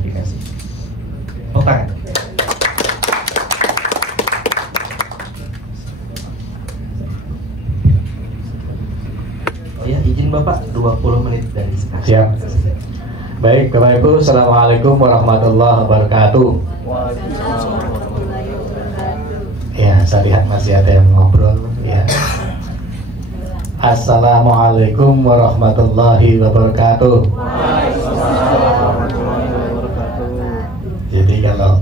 gratifikasi. Tangan. Oh ya, izin Bapak 20 menit dari sekarang. Siap. Baik, Bapak Ibu, Assalamualaikum warahmatullahi wabarakatuh. Ya, saya lihat masih ada yang ngobrol. Ya. Assalamualaikum warahmatullahi wabarakatuh. Jadi kalau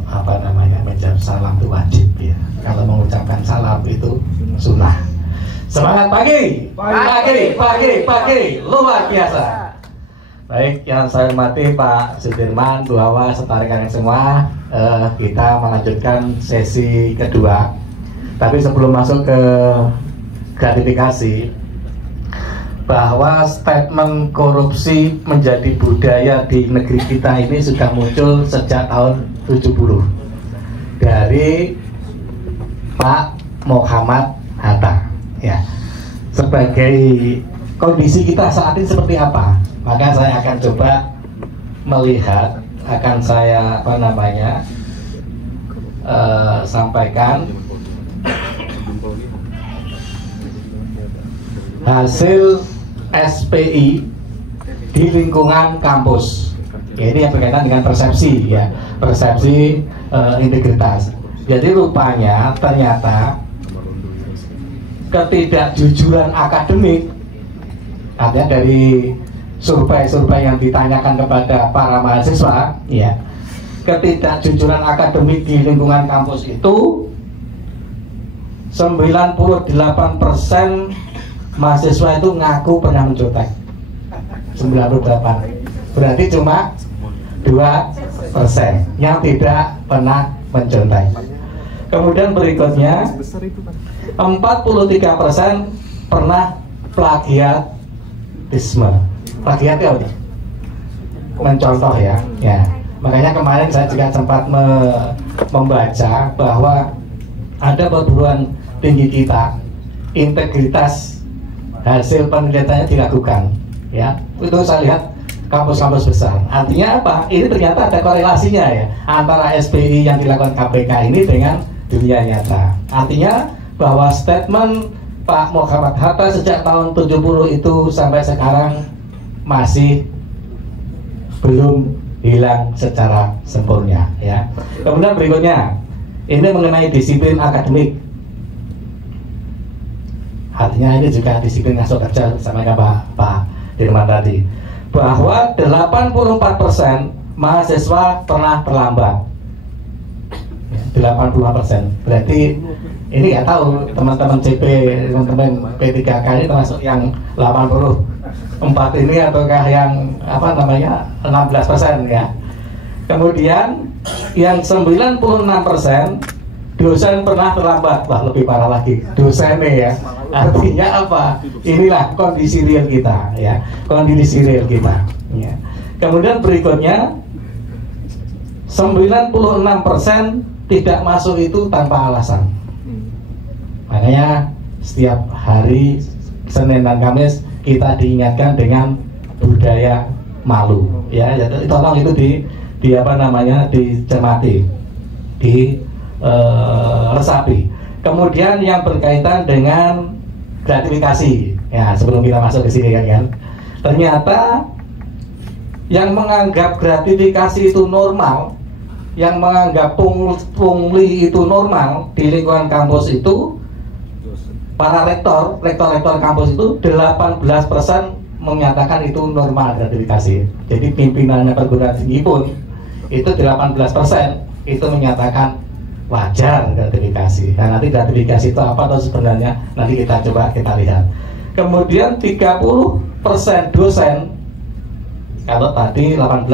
menjawab salam itu wajib ya. Kalau mengucapkan salam itu sunnah. Semangat pagi, luar biasa. Baik, yang saya hormati Pak Sudirman, Bu Hawa, serta rekan semua, kita melanjutkan sesi kedua. Tapi sebelum masuk ke gratifikasi, bahwa statement korupsi menjadi budaya di negeri kita ini sudah muncul sejak tahun 70 dari Pak Muhammad Hatta. Ya, sebagai kondisi kita saat ini seperti apa? Maka saya akan coba melihat, akan saya sampaikan hasil SPI di lingkungan kampus. Ya, ini yang berkaitan dengan persepsi, ya, persepsi integritas. Jadi rupanya ternyata ketidakjujuran akademik, artinya dari survei-survei yang ditanyakan kepada para mahasiswa, ya, ketidakjujuran akademik di lingkungan kampus itu 98% mahasiswa itu ngaku pernah mencontek. 98. Berarti cuma 2% yang tidak pernah mencontek. Kemudian berikutnya 43% pernah plagiatisme. Plagiat ya, mencontoh ya. Ya. Makanya kemarin saya juga sempat membaca bahwa ada perguruan tinggi kita integritas hasil penelitiannya diragukan. Ya, itu saya lihat kampus-kampus besar. Artinya apa? Ini ternyata ada korelasinya ya antara SPI yang dilakukan KPK ini dengan dunia nyata. Artinya bahwa statement Pak Muhammad Hatta sejak tahun 70 itu sampai sekarang masih belum hilang secara sempurna, ya. Kemudian berikutnya, ini mengenai disiplin akademik. Artinya ini juga disiplin masuk kerja sama Pak Dirman tadi, bahwa 84% mahasiswa pernah terlambat. 85%. Berarti ini nggak tahu teman-teman CP, teman-teman P3K ini termasuk yang 84 ini ataukah yang 16% ya. Kemudian yang 96% dosen pernah terlambat. Wah, lebih parah lagi dosennya ya. Artinya apa? Inilah kondisi real kita ya, kondisi real kita ya. Kemudian berikutnya 96% tidak masuk itu tanpa alasan. Makanya setiap hari Senin dan Kamis kita diingatkan dengan budaya malu ya. Jadi tolong itu dicermati, resapi. Kemudian yang berkaitan dengan gratifikasi ya, sebelum kita masuk ke sini kan, ternyata yang menganggap gratifikasi itu normal, yang menganggap pungli itu normal di lingkungan kampus itu, para rektor kampus itu 18% menyatakan itu normal gratifikasi. Jadi pimpinannya perguruan tinggi pun itu 18% itu menyatakan wajar gratifikasi. Dan nanti gratifikasi itu apa atau sebenarnya nanti kita lihat. Kemudian 30% dosen, kalau tadi 18,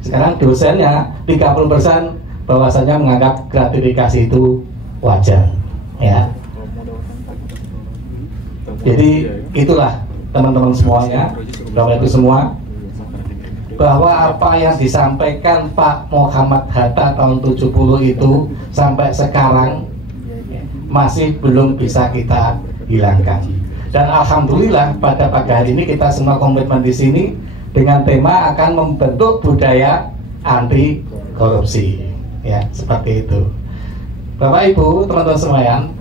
sekarang dosennya 30% bahwasanya menganggap gratifikasi itu wajar ya. Jadi itulah teman-teman semuanya, Bapak Ibu semua, bahwa apa yang disampaikan Pak Muhammad Hatta tahun 70 itu sampai sekarang masih belum bisa kita hilangkan. Dan alhamdulillah pada pagi hari ini kita semua komitmen di sini dengan tema akan membentuk budaya anti korupsi. Ya, seperti itu. Bapak Ibu, teman-teman sekalian,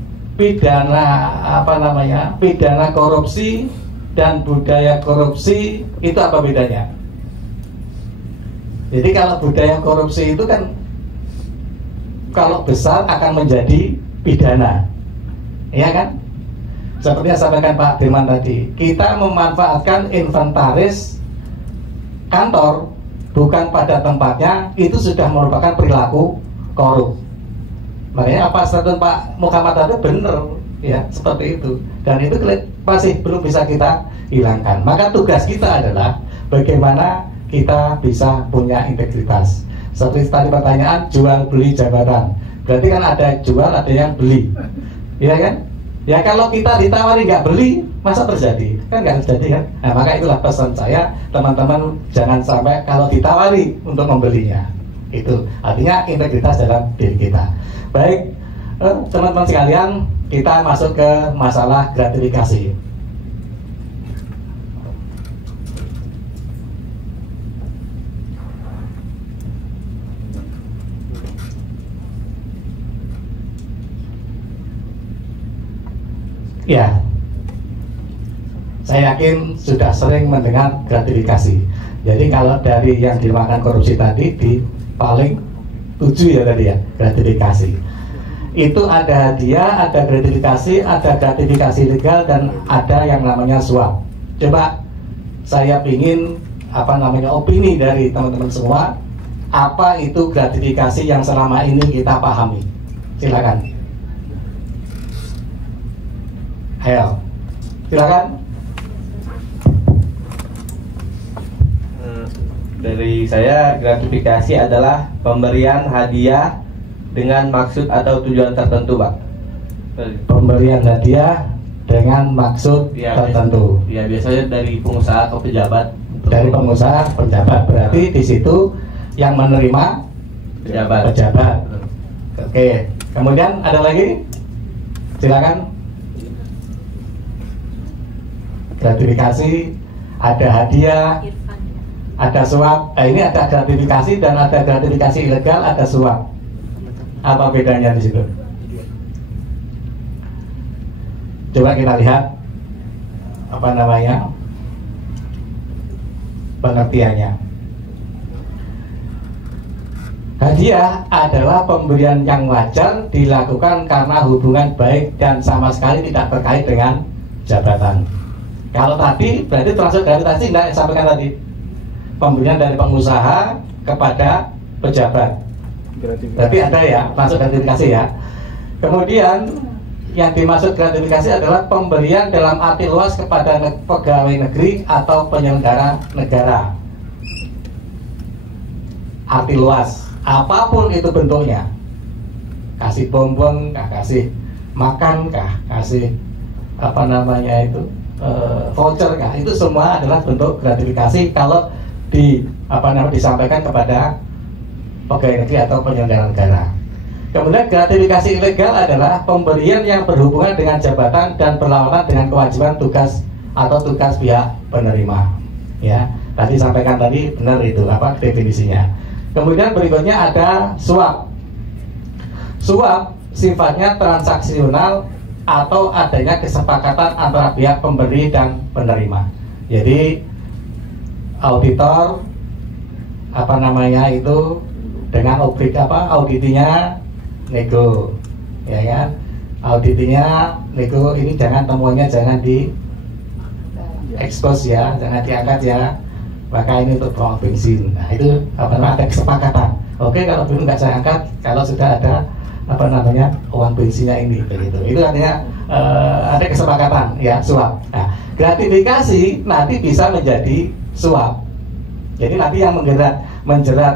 pidana korupsi dan budaya korupsi itu apa bedanya? Jadi kalau budaya korupsi itu kan kalau besar akan menjadi pidana, ya kan? Seperti yang sampaikan Pak Dirman tadi, kita memanfaatkan inventaris kantor bukan pada tempatnya, itu sudah merupakan perilaku korup. Makanya apa statement Pak Muhammad tadi benar, ya seperti itu. Dan itu masih belum bisa kita hilangkan. Maka tugas kita adalah bagaimana kita bisa punya integritas. Seperti tadi pertanyaan jual beli jabatan. Berarti kan ada jual, ada yang beli, ya kan? Ya kalau kita ditawari nggak beli, masa terjadi? Kan nggak terjadi kan? Nah, maka itulah pesan saya, teman-teman jangan sampai kalau ditawari untuk membelinya. Itu artinya integritas dalam diri kita. Baik, teman-teman sekalian, kita masuk ke masalah gratifikasi. Ya, saya yakin sudah sering mendengar gratifikasi. Jadi kalau dari yang dimakan korupsi tadi di paling 7 ya tadi ya, gratifikasi. Itu ada hadiah, ada gratifikasi, ada gratifikasi legal, dan ada yang namanya suap. Coba saya ingin opini dari teman-teman semua, apa itu gratifikasi yang selama ini kita pahami? Silakan. Ayo, silakan. Dari saya, gratifikasi adalah pemberian hadiah dengan maksud atau tujuan tertentu, Pak. Pemberian hadiah dengan maksud tertentu. Ya, biasanya dari pengusaha atau pejabat. Dari pengusaha, pejabat. Berarti di situ yang menerima pejabat. Oke. Kemudian ada lagi? Silakan. Gratifikasi, ada hadiah, ada suap. Ini ada gratifikasi dan ada gratifikasi ilegal, ada suap. Apa bedanya di situ? Coba kita lihat pengertiannya. Hadiah adalah pemberian yang wajar dilakukan karena hubungan baik dan sama sekali tidak terkait dengan jabatan. Kalau tadi berarti termasuk gratifikasi, enggak sampaikan tadi. Pemberian dari pengusaha kepada pejabat. Berarti ada ya, masuk gratifikasi ya. Kemudian yang dimaksud gratifikasi adalah pemberian dalam arti luas kepada pegawai negeri atau penyelenggara negara. Arti luas, apapun itu bentuknya. Kasih bonbon kah, kasih makan kah, kasih voucher kah, itu semua adalah bentuk gratifikasi kalau disampaikan kepada pegawai negeri atau penyelenggara negara. Kemudian gratifikasi ilegal adalah pemberian yang berhubungan dengan jabatan dan berlawanan dengan kewajiban tugas atau tugas pihak penerima. Ya, tadi sampaikan tadi benar itu definisinya. Kemudian berikutnya ada suap. Suap sifatnya transaksional atau adanya kesepakatan antara pihak pemberi dan penerima. Jadi auditor dengan auditinya nego, ya kan? Auditinya nego, ini temuannya jangan di expose ya, jangan diangkat ya. Maka ini untuk uang bensin. Nah itu ada kesepakatan. Oke, kalau belum nggak saya angkat, kalau sudah ada uang bensinnya ini begitu. Itu artinya ada kesepakatan ya, suap. Nah, gratifikasi nanti bisa menjadi suap. Jadi nanti yang menjerat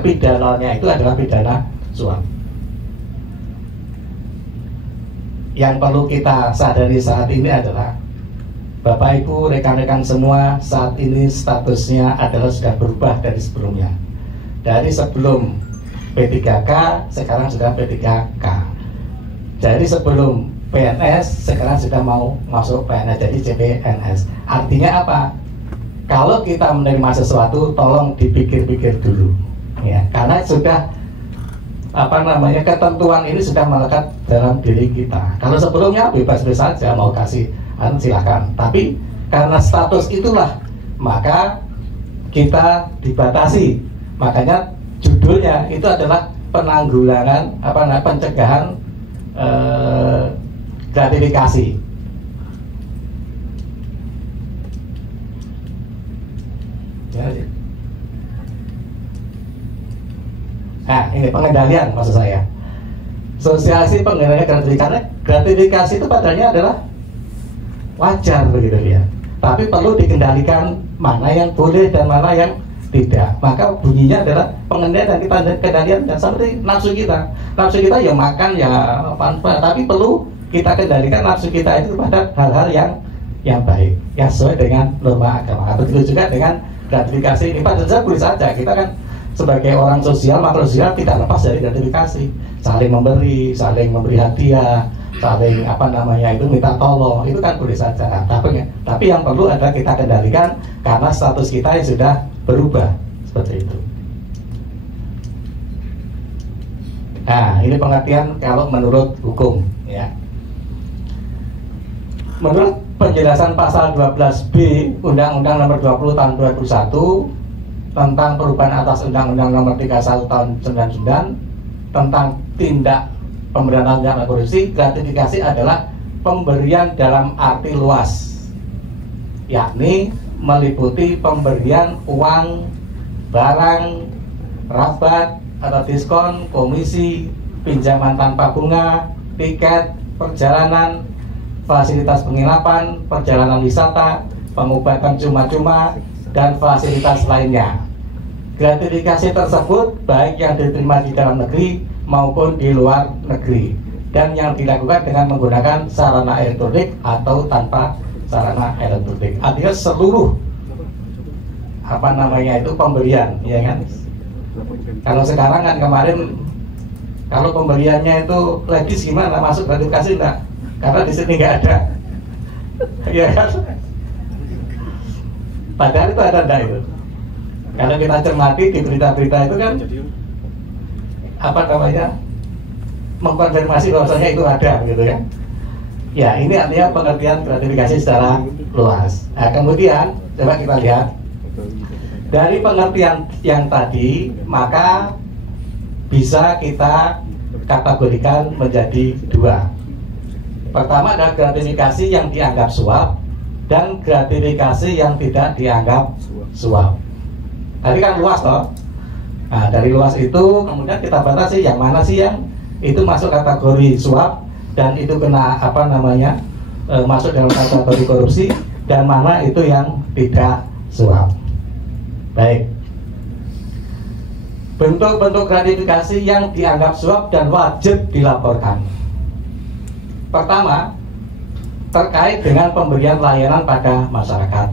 pidananya itu adalah pidana suap. Yang perlu kita sadari saat ini adalah Bapak Ibu, rekan-rekan semua, saat ini statusnya adalah sudah berubah dari sebelumnya. Dari sebelum P3K, sekarang sudah P3K. Dari sebelum PNS, sekarang sudah mau masuk PNS, jadi CPNS. Artinya apa? Kalau kita menerima sesuatu, tolong dipikir-pikir dulu. karena sudah ketentuan ini sudah melekat dalam diri kita. Kalau sebelumnya bebas-bebas saja mau kasih silakan, tapi karena status itulah maka kita dibatasi. Makanya judulnya itu adalah penanggulangan pencegahan gratifikasi. Ya. Nah, ini pengendalian maksud saya. Sosialisasi pengendalian gratifikasi itu padanya adalah wajar begitu ya. Tapi perlu dikendalikan mana yang boleh dan mana yang tidak. Maka bunyinya adalah pengendalian kita kendalian dan seperti nafsu kita. Nafsu kita ya makan ya apa, tapi perlu kita kendalikan nafsu kita itu pada hal-hal yang baik, yang sesuai dengan norma agama. Begitu juga dengan gratifikasi ini. Pada saja boleh saja kita kan sebagai orang sosial, makhluk sosial tidak lepas dari gratifikasi, saling memberi hadiah, saling itu minta tolong, itu kan boleh saja. Nah, tapi yang perlu adalah kita kendalikan karena status kita yang sudah berubah seperti itu. Nah, ini pengertian kalau menurut hukum ya. Menurut penjelasan pasal 12B Undang-Undang Nomor 20 Tahun 2001 tentang perubahan atas Undang-Undang Nomor 31 Tahun 99 tentang tindak pemberantasan korupsi, gratifikasi adalah pemberian dalam arti luas, yakni meliputi pemberian uang, barang, rabat atau diskon, komisi, pinjaman tanpa bunga, tiket, perjalanan, fasilitas penginapan, perjalanan wisata, pengobatan cuma-cuma, dan fasilitas lainnya. Gratifikasi tersebut baik yang diterima di dalam negeri maupun di luar negeri dan yang dilakukan dengan menggunakan sarana elektronik atau tanpa sarana elektronik. Artinya seluruh pemberian, ya kan? Kalau sekarang kan kemarin kalau pemberiannya itu legis gimana masuk gratifikasi enggak? Karena di sini nggak ada, ya kan? Padahal itu ada enggak itu? Kalau kita cermati di berita-berita itu kan mengkonfirmasi bahwasanya itu ada gitu kan. Ya, ini artinya pengertian gratifikasi secara luas. Nah, kemudian coba kita lihat dari pengertian yang tadi, maka bisa kita kategorikan menjadi dua. Pertama adalah gratifikasi yang dianggap suap dan gratifikasi yang tidak dianggap suap. Tadi kan luas toh. Nah, dari luas itu kemudian kita batasi yang mana sih yang itu masuk kategori suap dan itu kena masuk dalam kategori korupsi, dan mana itu yang tidak suap. Baik. Bentuk-bentuk gratifikasi yang dianggap suap dan wajib dilaporkan. Pertama, terkait dengan pemberian layanan pada masyarakat,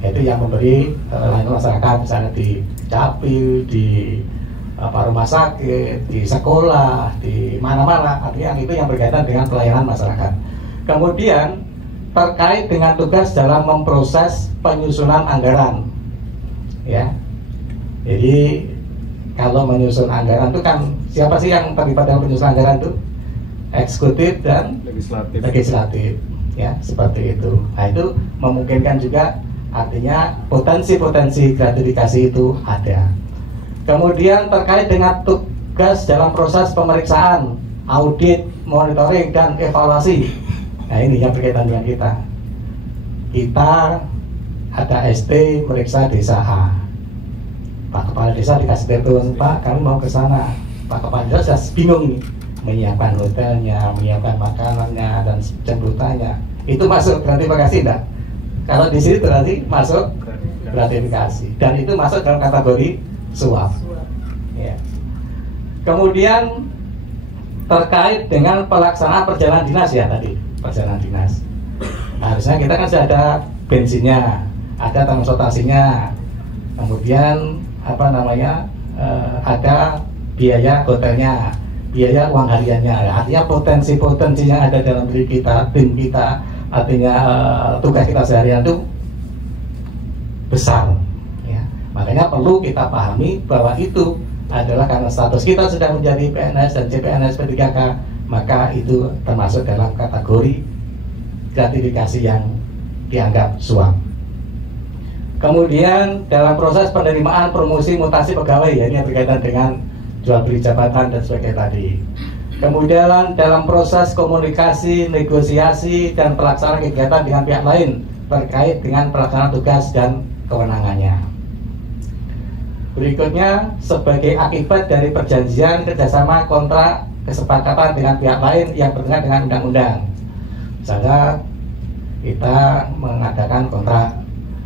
yaitu yang memberi layanan masyarakat, misalnya di capil, di rumah sakit, di sekolah, di mana-mana, artinya itu yang berkaitan dengan pelayanan masyarakat. Kemudian terkait dengan tugas dalam memproses penyusunan anggaran, ya. Jadi kalau menyusun anggaran itu kan siapa sih yang terlibat dalam penyusunan anggaran itu? Eksekutif dan legislatif, ya, seperti itu. Nah, itu memungkinkan juga, artinya potensi-potensi gratifikasi itu ada. Kemudian terkait dengan tugas dalam proses pemeriksaan, audit, monitoring, dan evaluasi. Nah, ini yang berkaitan dengan kita. Kita ada ST meriksa desa A. Pak Kepala Desa dikasih telepon, Pak, kami mau ke sana. Pak Kepala Desa sudah bingung nih, menyiapkan hotelnya, menyiapkan makanannya, dan jemputannya. Itu masuk gratifikasi enggak? Kalau di sini berarti masuk gratifikasi, dan itu masuk dalam kategori suap. Ya. Kemudian terkait dengan pelaksanaan perjalanan dinas, ya tadi perjalanan dinas. Harusnya kita kan sudah ada bensinnya, ada transportasinya, kemudian ada biaya hotelnya, biaya uang hariannya. Artinya potensi-potensi yang ada dalam diri kita, tim kita, artinya tugas kita seharian itu besar, ya. Makanya perlu kita pahami bahwa itu adalah karena status kita sudah menjadi PNS dan CPNS P3K, maka itu termasuk dalam kategori gratifikasi yang dianggap suap. Kemudian dalam proses penerimaan promosi mutasi pegawai, ya ini berkaitan dengan jual beli jabatan dan sebagainya tadi. Kemudian dalam proses komunikasi, negosiasi dan pelaksanaan kegiatan dengan pihak lain terkait dengan pelaksanaan tugas dan kewenangannya. Berikutnya, sebagai akibat dari perjanjian kerjasama kontrak kesepakatan dengan pihak lain yang bertentangan dengan undang-undang. Misalnya kita mengadakan kontrak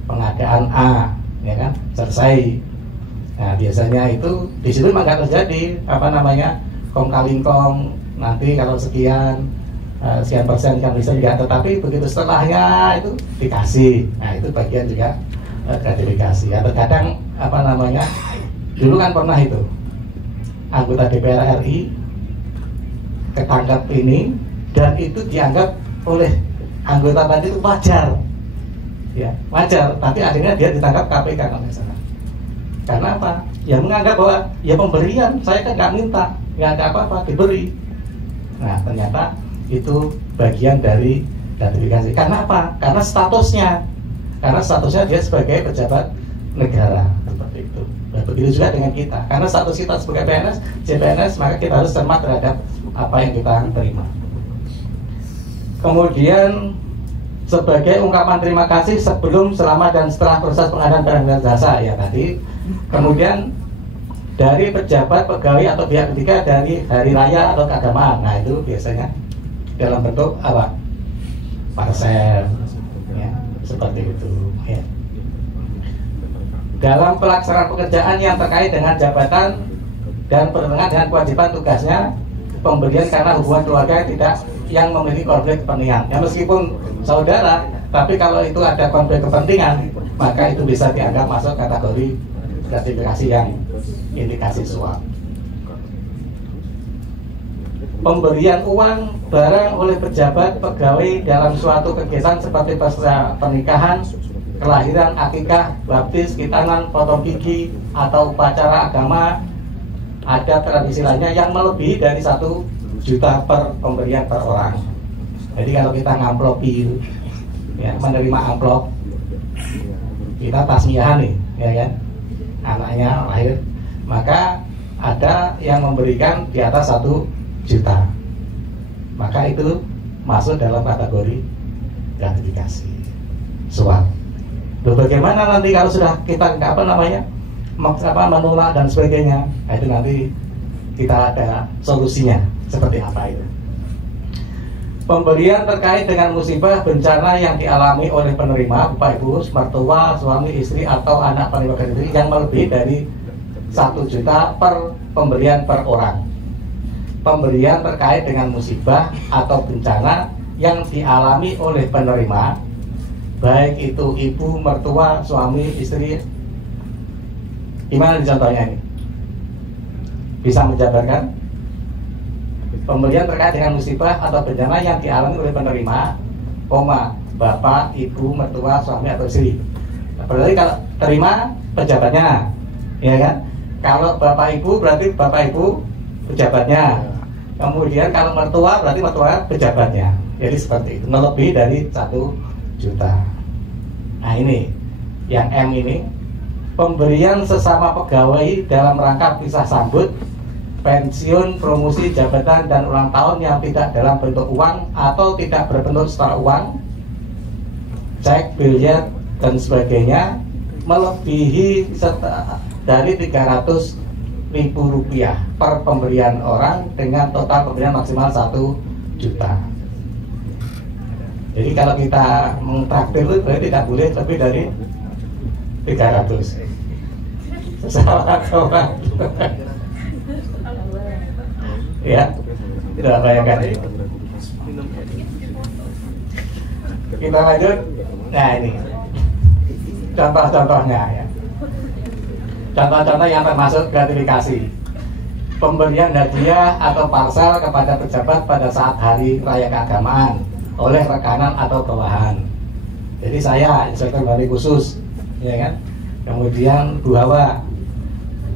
pengadaan A, ya kan, selesai. Nah biasanya itu di situ memang nggak terjadi kong kali kong, nanti kalau sekian persen kan bisa juga, tetapi begitu setelahnya itu dikasih. Nah itu bagian juga gratifikasi. Ya, terkadang dulu kan pernah itu anggota DPR RI ketangkap ini, dan itu dianggap oleh anggota tadi itu wajar, ya wajar, tapi akhirnya dia ditangkap KPK kalau nggak salah. Karena apa? Ya menganggap bahwa ya pemberian, saya kan nggak minta, nggak ada apa-apa, diberi. Nah ternyata itu bagian dari gratifikasi. Karena apa? Karena statusnya dia sebagai pejabat negara, seperti itu. Dan begitu juga dengan kita, karena status kita sebagai PNS, CPNS, maka kita harus cermat terhadap apa yang kita terima. Kemudian sebagai ungkapan terima kasih sebelum, selama, dan setelah proses pengadaan barang dan jasa, ya tadi. Kemudian dari pejabat, pegawai atau pihak ketiga dari hari raya atau keagamaan. Nah itu biasanya dalam bentuk apa? Parcel, ya, seperti itu. Ya. Dalam pelaksanaan pekerjaan yang terkait dengan jabatan dan bertentangan dengan kewajiban tugasnya, pemberian karena hubungan keluarga yang memiliki konflik kepentingan. Ya meskipun saudara, tapi kalau itu ada konflik kepentingan, maka itu bisa dianggap masuk kategori gratifikasi yang indikasi suap. Pemberian uang barang oleh pejabat pegawai dalam suatu kegiatan seperti pernikahan, kelahiran, akikah, baptis, khitanan, potong gigi, atau upacara agama, ada tradisi lainnya yang melebihi dari 1 juta per pemberian per orang. Jadi kalau kita ngamplopi, ya, menerima amplop, kita tasmiahan nih, ya kan, anaknya lahir, maka ada yang memberikan di atas 1 juta, maka itu masuk dalam kategori gratifikasi suap. Loh, bagaimana nanti kalau sudah kita menolak dan sebagainya? Nah, itu nanti kita ada solusinya seperti apa itu. Pemberian terkait dengan musibah bencana yang dialami oleh penerima, bapak ibu, mertua, suami, istri, atau anak penerima gratifikasi yang melebihi dari 1 juta per pemberian per orang. Pemberian terkait dengan musibah atau bencana yang dialami oleh penerima, baik itu ibu, mertua, suami, istri. Gimana contohnya ini? Bisa menjabarkan? Pemberian terkait dengan musibah atau bencana yang dialami oleh penerima, bapak, ibu, mertua, suami atau istri. Berarti kalau terima pejabatnya, ya kan? Kalau bapak ibu berarti bapak ibu pejabatnya. Kemudian kalau mertua berarti mertua pejabatnya. Jadi seperti itu, melebihi dari 1 juta. Nah ini, yang M ini, pemberian sesama pegawai dalam rangka pisah sambut, pensiun, promosi, jabatan, dan ulang tahun yang tidak dalam bentuk uang atau tidak berbentuk secara uang, cek, biliar, dan sebagainya, melebihi dari 300.000 rupiah per pemberian orang dengan total pemberian maksimal 1 juta. Jadi kalau kita mengtraktir itu berarti tidak boleh lebih dari 300. Salah. Ya, tidak bayangkan. Kita lanjut. Nah ini contoh-contohnya, ya. Contoh-contoh yang termasuk gratifikasi. Pemberian hadiah atau parsel kepada pejabat pada saat hari raya keagamaan oleh rekanan atau bawahan. Jadi saya inspektur khusus, ya kan. Kemudian Bu Hawa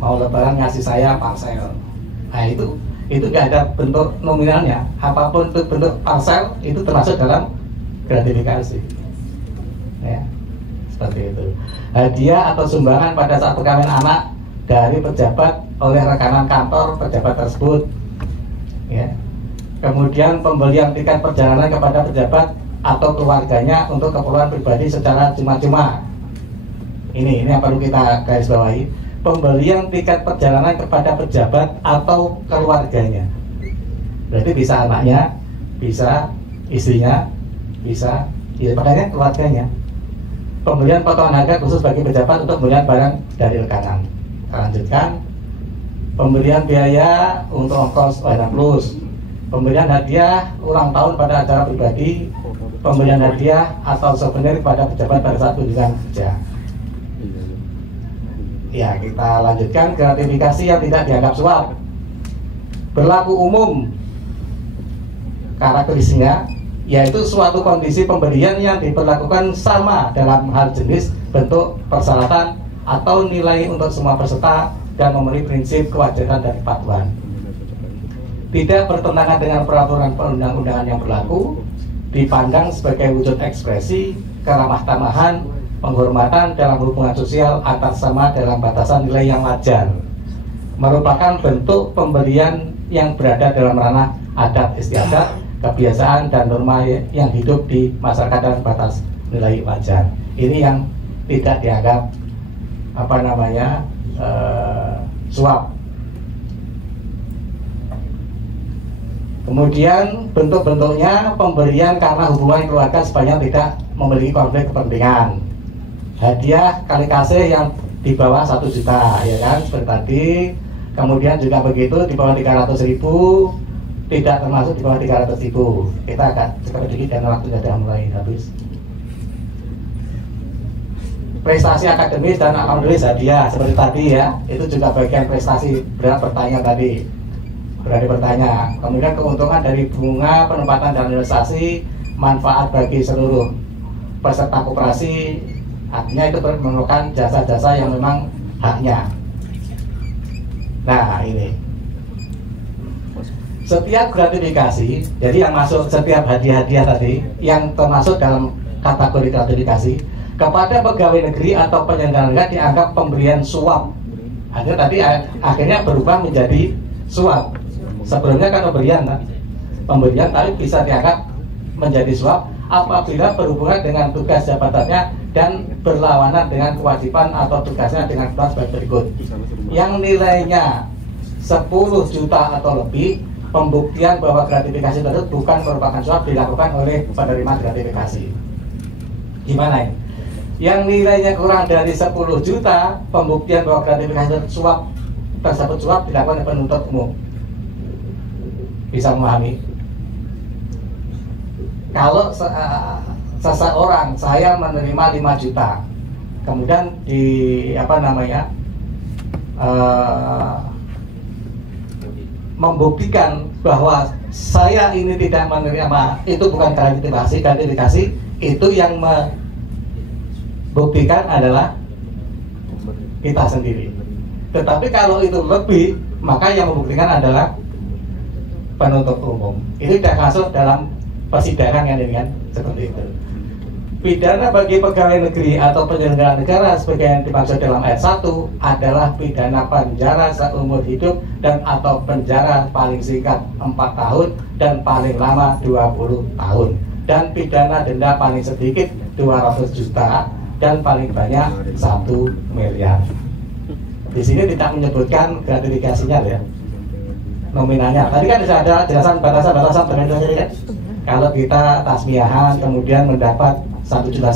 mau lebaran ngasih saya parcel. Nah itu nggak ada bentuk nominalnya, apapun itu bentuk parcel itu termasuk dalam gratifikasi. Ya, seperti itu. Hadiah atau sumbangan pada saat perkawinan anak dari pejabat oleh rekanan kantor pejabat tersebut. Ya. Kemudian pembelian tiket perjalanan kepada pejabat atau keluarganya untuk keperluan pribadi secara cuma-cuma. Ini yang perlu kita garis bawahi. Pembelian tiket perjalanan kepada pejabat atau keluarganya. Berarti bisa anaknya, bisa istrinya, bisa ya makanya keluarganya. Pembelian potongan harga khusus bagi pejabat untuk pembelian barang dari rekanan. Kita lanjutkan. Pembelian biaya untuk ongkos ONH Plus. Pembelian hadiah ulang tahun pada acara pribadi. Pembelian hadiah atau souvenir pada pejabat pada saat kunjungan kerja. Ya, kita lanjutkan gratifikasi yang tidak dianggap suap. Berlaku umum karakteristiknya yaitu suatu kondisi pemberian yang diperlakukan sama dalam hal jenis, bentuk, persyaratan atau nilai untuk semua peserta dan memenuhi prinsip kewajaran dan kepatuhan. Tidak bertentangan dengan peraturan perundang-undangan yang berlaku, dipandang sebagai wujud ekspresi keramah tamahan, penghormatan dalam hubungan sosial antar sesama dalam batasan nilai yang wajar, merupakan bentuk pemberian yang berada dalam ranah adat istiadat, kebiasaan dan norma yang hidup di masyarakat dan batas nilai wajar. Ini yang tidak dianggap suap. Kemudian bentuk-bentuknya pemberian karena hubungan keluarga sebanyak tidak memiliki konflik kepentingan. Hadiah kali kasih yang di bawah 1 juta, ya kan, seperti tadi. Kemudian juga begitu di bawah 300.000, tidak termasuk di bawah 300.000. Kita akan cepat sedikit karena waktunya sudah mulai habis. Prestasi akademis dan akademis hadiah seperti tadi ya, itu juga bagian prestasi berat bertanya tadi. Berani bertanya. Kemudian keuntungan dari bunga, penempatan dan investasi, manfaat bagi seluruh peserta koperasi. Artinya itu memerlukan jasa-jasa yang memang haknya. Nah ini setiap gratifikasi, jadi yang masuk setiap hadiah-hadiah tadi yang termasuk dalam kategori gratifikasi kepada pegawai negeri atau penyelenggara negara dianggap pemberian suap. Akhirnya tadi akhirnya berubah menjadi suap. Sebelumnya kan pemberian tapi bisa dianggap menjadi suap apabila berhubungan dengan tugas jabatannya dan berlawanan dengan kewajiban atau tugasnya dengan sebagai berikut. Yang nilainya 10 juta atau lebih, pembuktian bahwa gratifikasi tersebut bukan merupakan suap dilakukan oleh penerima gratifikasi. Gimana ini? Yang nilainya kurang dari 10 juta, pembuktian bahwa gratifikasi tersebut suap dilakukan oleh penuntut umum. Bisa memahami? Kalau seseorang saya menerima 5 juta, kemudian membuktikan bahwa saya ini tidak menerima, itu bukan gratifikasi itu yang membuktikan adalah kita sendiri. Tetapi kalau itu lebih, maka yang membuktikan adalah penuntut umum. Ini tidak masuk dalam persidangan kan, seperti itu. Pidana bagi pegawai negeri atau penyelenggara negara sebagai yang dimaksud dalam ayat 1 adalah pidana penjara seumur hidup dan atau penjara paling singkat 4 tahun dan paling lama 20 tahun, dan pidana denda paling sedikit 200 juta dan paling banyak 1 miliar. Di sini tidak menyebutkan gratifikasinya ya, nominalnya. Tadi kan sudah ada jelasan batasan tertentu kan. Kalau kita tasmiahan kemudian mendapat 1,5 juta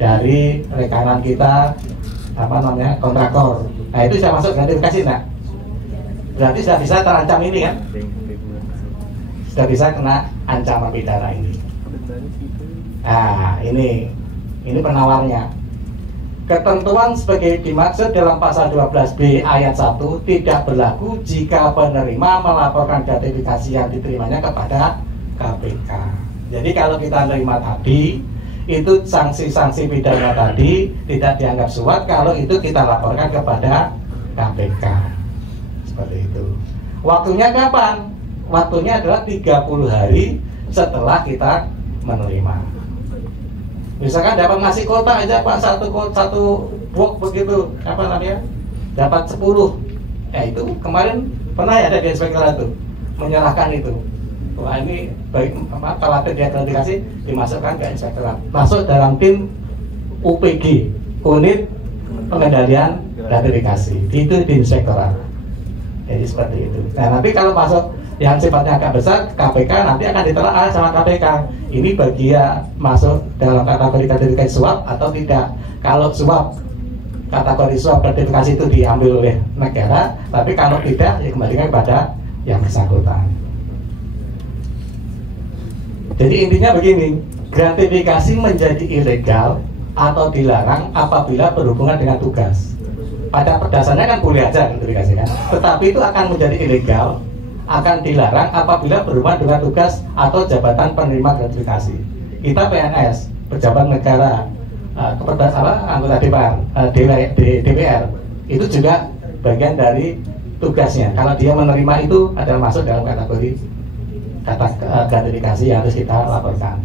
dari rekanan kita kontraktor, nah itu sudah masuk gratifikasi, nah berarti sudah bisa terancam ini kan, sudah bisa kena ancaman pidana ini. Nah ini penawarnya. Ketentuan sebagai dimaksud dalam pasal 12B ayat 1 tidak berlaku jika penerima melaporkan gratifikasi yang diterimanya kepada KPK. Jadi kalau kita menerima tadi, itu sanksi-sanksi pidana tadi tidak dianggap suap kalau itu kita laporkan kepada KPK. Seperti itu. Waktunya kapan? Waktunya adalah 30 hari setelah kita menerima. Misalkan dapat nasi kotak aja Pak, satu box begitu, apa namanya? Dapat 10. Ya itu kemarin pernah ya ada di inspektorat itu menyerahkan itu. Wah ini baik telatih diidentifikasi dimasukkan ke inspektorat. Masuk dalam tim UPG, unit pengendalian gratifikasi. Itu di inspektorat. Jadi seperti itu. Nah nanti kalau masuk yang sifatnya agak besar, KPK nanti akan ditelaah sama KPK. Ini bagian masuk dalam kategori gratifikasi suap atau tidak. Kalau suap, kategori suap gratifikasi itu diambil oleh negara, tapi kalau tidak, ya kembalikan kepada yang bersangkutan. Jadi intinya begini, gratifikasi menjadi ilegal atau dilarang apabila berhubungan dengan tugas. Pada dasarnya kan boleh aja gratifikasi kan, tetapi itu akan menjadi ilegal, akan dilarang apabila berhubungan dengan tugas atau jabatan penerima gratifikasi. Kita PNS, pejabat negara, anggota DPR, itu juga bagian dari tugasnya. Kalau dia menerima itu adalah masuk dalam kategori gratifikasi yang harus kita laporkan.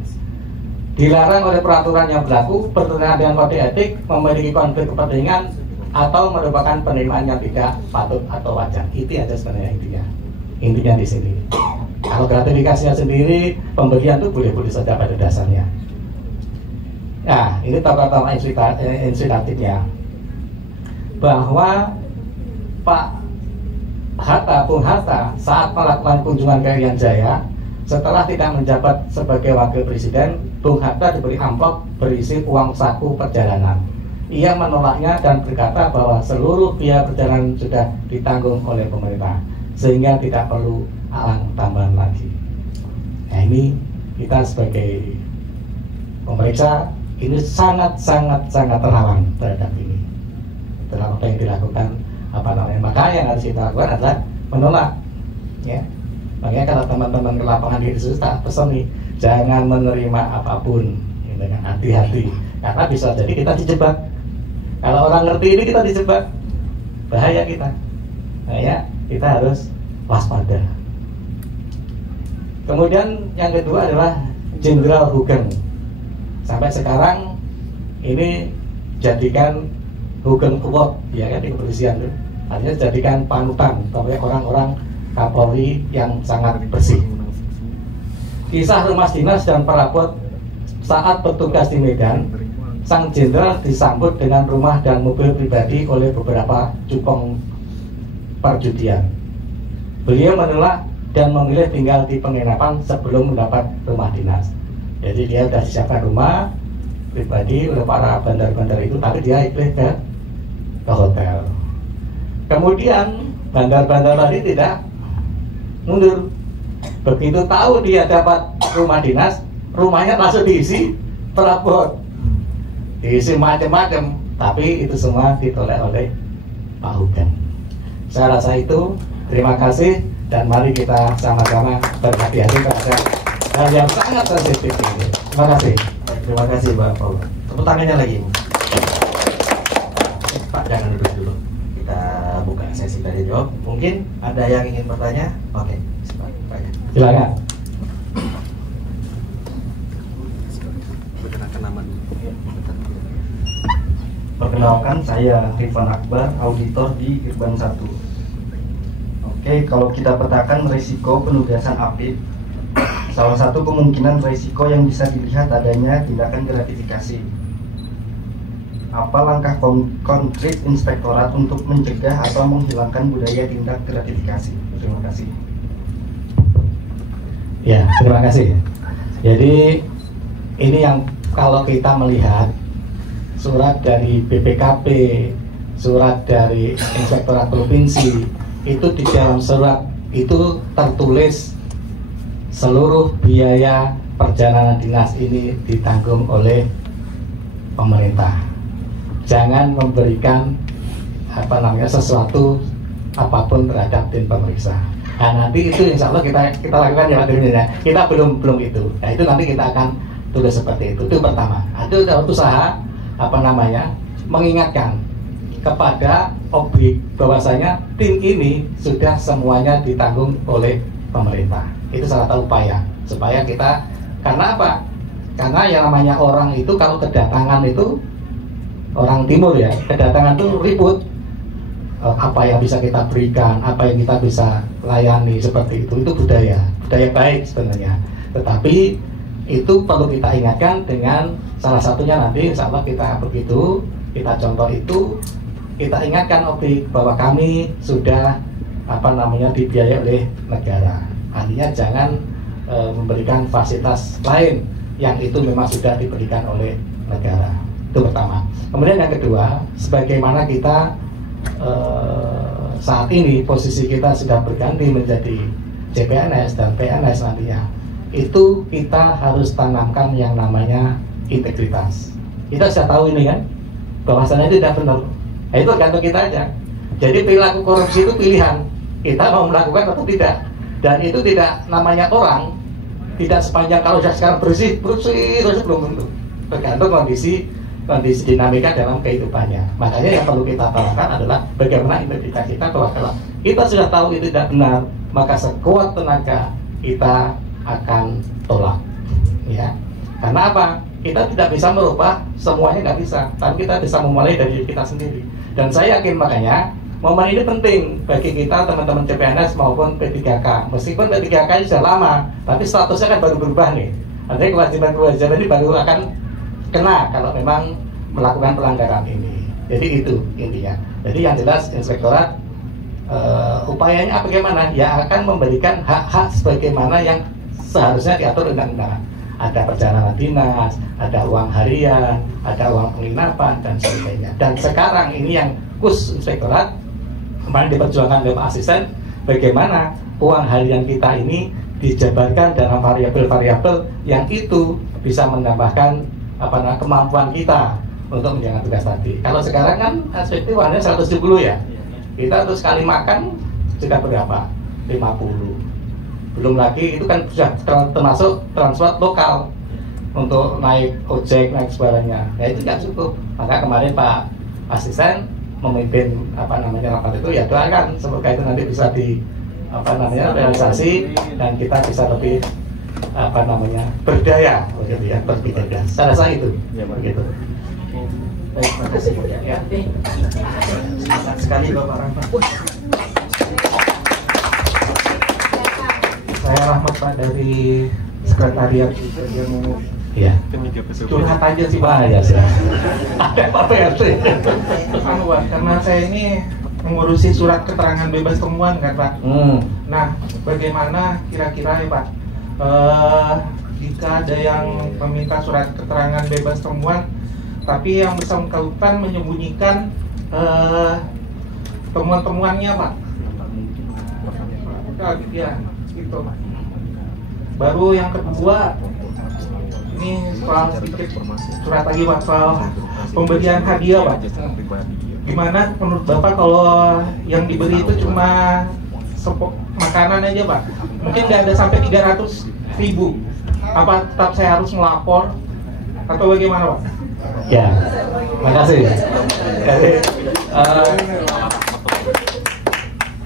Dilarang oleh peraturan yang berlaku, bertentangan dengan kode etik, memiliki konflik kepentingan, atau merupakan penerimaan yang tidak patut atau wajar. Itu aja sebenarnya intinya di sini. Kalau gratifikasinya sendiri, pemberian itu boleh-boleh saja pada dasarnya. Nah, ini tokoh-tokoh insidatifnya, bahwa Pak Hatta, Bung Hatta, saat melakukan kunjungan ke Irian Jaya, setelah tidak menjabat sebagai wakil presiden, Bung Hatta diberi amplop berisi uang saku perjalanan. Ia menolaknya dan berkata bahwa seluruh biaya perjalanan sudah ditanggung oleh pemerintah, sehingga tidak perlu alang tambahan lagi. Nah ini kita sebagai pemeriksa ini sangat terhalang terhadap ini, terhadap apa yang dilakukan maka yang harus kita lakukan adalah menolak, ya. Makanya kalau teman-teman ke lapangan di khusus tak pesan nih, jangan menerima apapun, ya, dengan hati-hati, karena bisa jadi kita dijebak. Kalau orang ngerti ini kita dijebak, bahaya kita. Nah ya, kita harus waspada. Kemudian yang kedua adalah Jenderal Hugeng. Sampai sekarang ini jadikan Hugeng Award, ya kan, di kepolisian itu. Artinya jadikan panutan oleh orang-orang Kapolri yang sangat bersih. Kisah Rumah Dinas dan Perabot saat bertugas di Medan, sang jenderal disambut dengan rumah dan mobil pribadi oleh beberapa cukong perjudian. Beliau menolak dan memilih tinggal di penginapan sebelum mendapat rumah dinas. Jadi dia sudah disiapkan rumah pribadi oleh para bandar-bandar itu, tapi dia pilih ke hotel. Kemudian bandar-bandar tadi tidak mundur. Begitu tahu dia dapat rumah dinas, rumahnya langsung diisi perabot, diisi macam-macam, tapi itu semua ditolak oleh Pak Hugeng. Saya rasa itu. Terima kasih dan mari kita sama-sama berhati-hati terhadap hal yang sangat sensitif ini. Terima kasih. Terima kasih Pak Paul. Tepuk tangannya lagi. Pak jangan duduk dulu. Kita buka sesi tanya jawab. Mungkin ada yang ingin bertanya? Oke, silakan. Perkenalkan, saya Rifan Akbar, auditor di Irban 1. Oke, kalau kita petakan risiko penugasan APIP, salah satu kemungkinan risiko yang bisa dilihat adanya tindakan gratifikasi. Apa langkah konkret inspektorat untuk mencegah atau menghilangkan budaya tindak gratifikasi? Terima kasih. Ya, terima kasih. Jadi ini yang kalau kita melihat surat dari BPKP, surat dari Inspektorat Provinsi, itu di dalam surat itu tertulis seluruh biaya perjalanan dinas ini ditanggung oleh pemerintah. Jangan memberikan sesuatu apapun terhadap tim pemeriksa. Nah, nanti itu insya Allah kita lakukan ya Pak Dirjen ya. Kita belum itu. Nah, itu nanti kita akan tulis seperti itu. Itu pertama. Itu usaha mengingatkan kepada objek bahwasanya tim ini sudah semuanya ditanggung oleh pemerintah. Itu salah satu upaya supaya kita, karena apa? Karena yang namanya orang itu kalau kedatangan itu orang timur ya, kedatangan itu ribut. Apa yang bisa kita berikan, apa yang kita bisa layani seperti itu budaya baik sebenarnya. Tetapi itu perlu kita ingatkan dengan salah satunya nanti insya Allah kita begitu, kita contoh itu, kita ingatkan objek bahwa kami sudah dibiayai oleh negara. Artinya jangan memberikan fasilitas lain yang itu memang sudah diberikan oleh negara. Itu pertama. Kemudian yang kedua, sebagaimana kita saat ini posisi kita sudah berganti menjadi CPNS dan PNS nantinya, itu kita harus tanamkan yang namanya integritas. Kita sudah tahu ini kan, bahwasannya itu tidak benar. Nah, itu tergantung kita aja. Jadi perilaku korupsi itu pilihan, kita mau melakukan atau tidak. Dan itu tidak namanya orang, tidak sepanjang kalau sudah sekarang bersih terus belum tentu. Tergantung kondisi dinamika dalam kehidupannya. Makanya yang perlu kita tanamkan adalah bagaimana integritas kita, bahwa kalau kita sudah tahu itu tidak benar, maka sekuat tenaga kita akan tolak. Ya, karena apa? Kita tidak bisa merubah semuanya, nggak bisa. Tapi kita bisa memulai dari diri kita sendiri. Dan saya yakin makanya momen ini penting bagi kita teman-teman CPNS maupun P3K. Meskipun P3K ini sudah lama, tapi statusnya kan baru berubah nih. Artinya kewajiban ini baru akan kena kalau memang melakukan pelanggaran ini. Jadi itu intinya. Jadi yang jelas inspektorat upayanya bagaimana? Ya akan memberikan hak-hak sebagaimana yang seharusnya diatur undang-undang. Ada perjalanan dinas, ada uang harian, ada uang penginapan dan sebagainya. Dan sekarang ini yang khusus inspektorat kemarin diperjuangkan oleh Pak Asisten, bagaimana uang harian kita ini dijabarkan dalam variabel-variabel yang itu bisa menambahkan kemampuan kita untuk menjalankan tugas tadi. Kalau sekarang kan aspek uangnya 170 ya. Kita untuk sekali makan sudah berapa? 50. Belum lagi itu kan sudah termasuk transport lokal untuk naik ojek, naik sebagainya. Ya itu tidak cukup. Maka kemarin Pak Asisten memimpin rapat itu, ya doakan semoga itu nanti bisa di realisasi dan kita bisa lebih berdaya begitu ya, berbeda. Saya rasa itu begitu. Baik, terima kasih ya. Semangat sekali Bapak Rahmat. Saya Rahmat Pak dari sekretariat yang ya. Curhat aja sih Pak. Ya sih. Ada Pak PRT. Karena saya ini mengurusi surat keterangan bebas temuan kan Pak. Nah, bagaimana kira-kira ya Pak? Jika ada yang meminta surat keterangan bebas temuan, tapi yang bersangkutan menyembunyikan temuan-temuannya Pak. Ya, gitu. Baru yang kedua, ini soal sedikit surat lagi Pak, soal pemberian hadiah Pak. Gimana menurut Bapak kalau yang diberi itu cuma makanan aja Pak? Mungkin nggak ada sampai 300.000. Apa tetap saya harus melapor atau bagaimana Pak? Ya, makasih. Jadi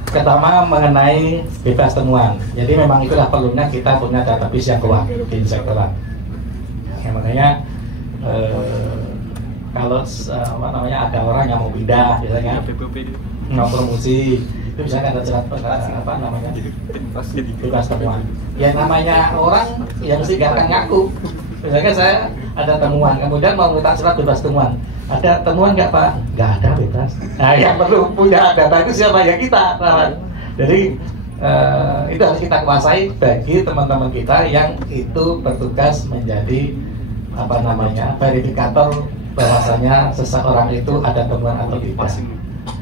pertama mengenai bebas temuan. Jadi memang itulah perlunya kita punya database yang kuat di inspektorat. Ya, makanya kalau ada orang yang mau pindah, biasanya mau promosi, itu misalnya ada surat bebas temuan. Ya namanya orang yang mesti gak akan ngaku. Misalnya saya ada temuan, kemudian mau minta surat bebas temuan. Ada temuan nggak Pak? Nggak ada, bebas. Nah yang perlu punya data itu siapa? Ya kita. Jadi itu harus kita kuasai bagi teman-teman kita yang itu bertugas menjadi verifikator bahwasanya seseorang itu ada temuan atau tidak.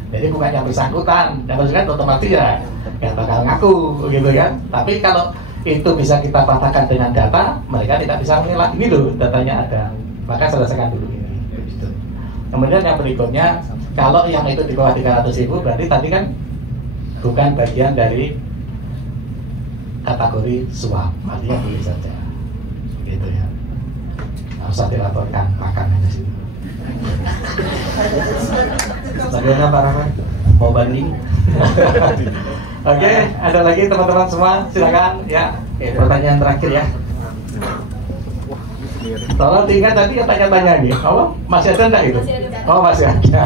Jadi bukan yang bersangkutan, yang bersangkutan otomatis ya nggak bakal ngaku, gitu kan. Tapi kalau itu bisa kita patahkan dengan data, mereka tidak bisa mengelak. Ini loh datanya ada, maka selesaikan dulu ini. Gitu. Kemudian yang berikutnya, kalau yang itu di bawah 300.000 berarti tadi kan bukan bagian dari kategori suap, artinya boleh saja, gitu ya. Nggak usah dilaporkan, makan aja situ. Bagaimana Pak Rahman? Mau banding? Oke, ada lagi teman-teman semua, silakan ya. Oke, pertanyaan terakhir ya. Tolong diingat tadi tanya-tanya nih. Oh, masih ada enggak itu? Oh, masih ada.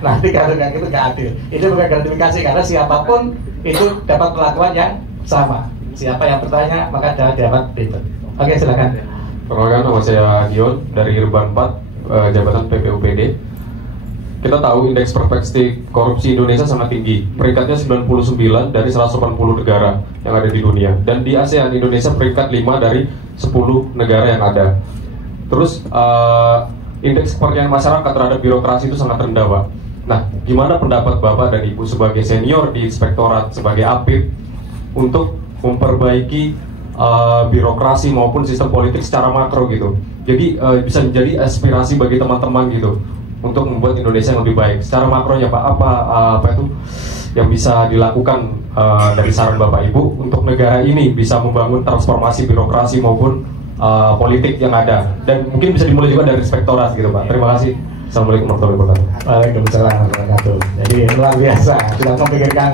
Nanti kalau nggak gitu nggak adil. Itu bukan gratifikasi karena siapapun itu dapat perlakuan yang sama. Siapa yang bertanya maka dapat itu. Oke, silakan. Perkenalkan, nama saya Dion dari Irban 4, jabatan PPUPD. Kita tahu indeks persepsi korupsi Indonesia sangat tinggi. Peringkatnya 99 dari 180 negara yang ada di dunia. Dan di ASEAN, Indonesia peringkat 5 dari 10 negara yang ada. Terus indeks kepercayaan masyarakat terhadap birokrasi itu sangat rendah, Pak. Nah, gimana pendapat Bapak dan Ibu sebagai senior di Inspektorat, sebagai APIP, untuk memperbaiki birokrasi maupun sistem politik secara makro gitu? Jadi bisa menjadi aspirasi bagi teman-teman gitu untuk membuat Indonesia yang lebih baik. Secara makronya Pak, apa itu yang bisa dilakukan dari saran Bapak Ibu untuk negara ini bisa membangun transformasi birokrasi maupun politik yang ada, dan mungkin bisa dimulai juga dari inspektorat gitu Pak. Terima kasih. Assalamualaikum warahmatullahi wabarakatuh. Waalaikumsalam warahmatullahi wabarakatuh. Jadi luar biasa sudah memikirkan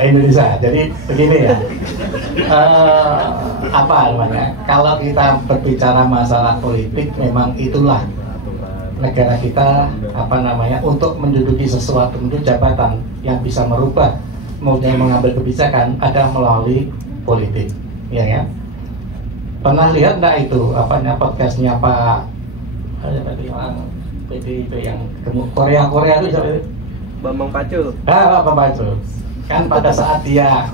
Indonesia. Jadi begini ya, apa namanya? Kalau kita berbicara masalah politik, memang itulah negara kita apa namanya untuk menduduki sesuatu, untuk jabatan yang bisa merubah, mulai mengambil kebijakan ada melalui politik, ya kan? Pernah lihat enggak itu apanya podcastnya Pak PDIP yang Korea itu siapa? Bambang Pacul, Pak Pacul. Kan pada saat dia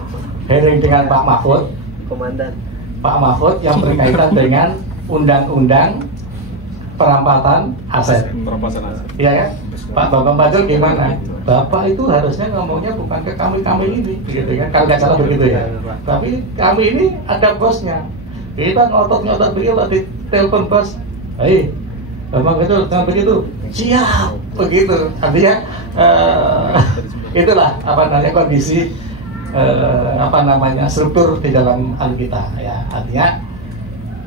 hearing dengan Pak Mahfud, komandan. Pak Mahfud yang berkaitan dengan undang-undang perampasan aset. Iya kan? Pak Bambang Pacul gimana? Bapak itu harusnya ngomongnya bukan ke kami ini, gitu kan? Kalau nggak salah begitu ya. Tapi kami ini ada bosnya. Kita ngotot-ngotot begitu di telepon bos. Hei, Bambang Pacul jangan begitu. Siap, begitu. Artinya itulah apa namanya kondisi apa namanya struktur di dalam hal kita ya. Artinya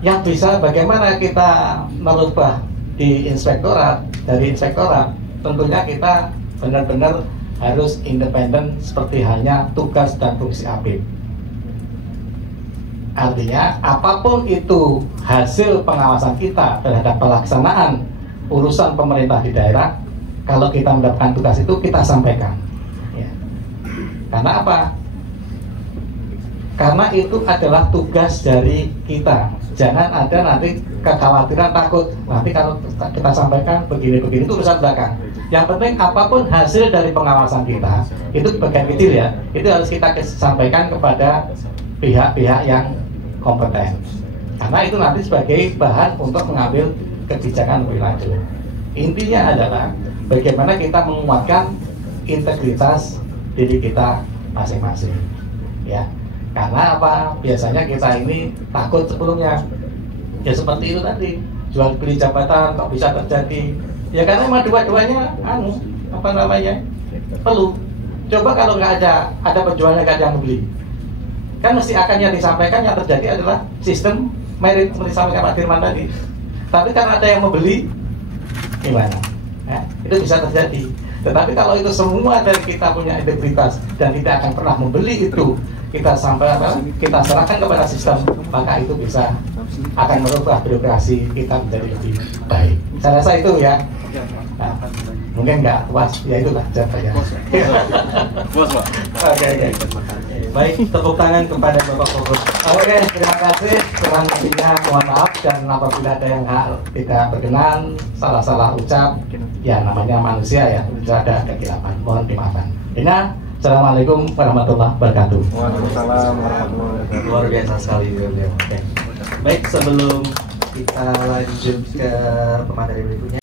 yang bisa bagaimana kita merubah di inspektorat, dari inspektorat tentunya kita benar-benar harus independen seperti halnya tugas dan fungsi APIP. Artinya apapun itu hasil pengawasan kita terhadap pelaksanaan urusan pemerintah di daerah, kalau kita mendapatkan tugas itu kita sampaikan ya. Karena apa? Karena itu adalah tugas dari kita. Jangan ada nanti kekhawatiran, takut nanti kalau kita sampaikan begini-begini, itu urusan belakang. Yang penting apapun hasil dari pengawasan kita, itu bagian kecil ya, itu harus kita sampaikan kepada pihak-pihak yang kompeten. Karena itu nanti sebagai bahan untuk mengambil kebijakan lebih lanjut. Intinya adalah bagaimana kita menguatkan integritas diri kita masing-masing ya. Karena apa? Biasanya kita ini takut sebelumnya. Ya seperti itu tadi, jual beli jabatan kok bisa terjadi. Ya karena memang dua-duanya apa namanya? Perlu. Coba kalau nggak ada penjualnya, nggak ada yang beli. Kan mesti akan yang disampaikan yang terjadi adalah sistem merit seperti disampaikan Pak Dirman tadi. Tapi karena ada yang membeli, gimana? Ya, itu bisa terjadi. Tetapi kalau itu semua dari kita punya integritas dan tidak akan pernah membeli itu, kita serahkan kepada sistem, maka itu bisa akan merubah birokrasi kita menjadi lebih baik. Saya rasa itu ya. Nah, mungkin nggak puas, ya itulah jawabannya. Puas Pak. Oke. Baik, tepuk tangan kepada Bapak Fokus. Oke, terima kasih. Kurang lebihnya mohon maaf, dan apabila ada yang tidak berkenan, salah-salah ucap, ya namanya manusia ya, bisa ada kekilapan, mohon dimaafkan. Ini, Assalamualaikum warahmatullahi wabarakatuh. Waalaikumsalam warahmatullahi wabarakatuh. Luar biasa sekali beliau. Oke. Baik, sebelum kita lanjut ke pemateri berikutnya,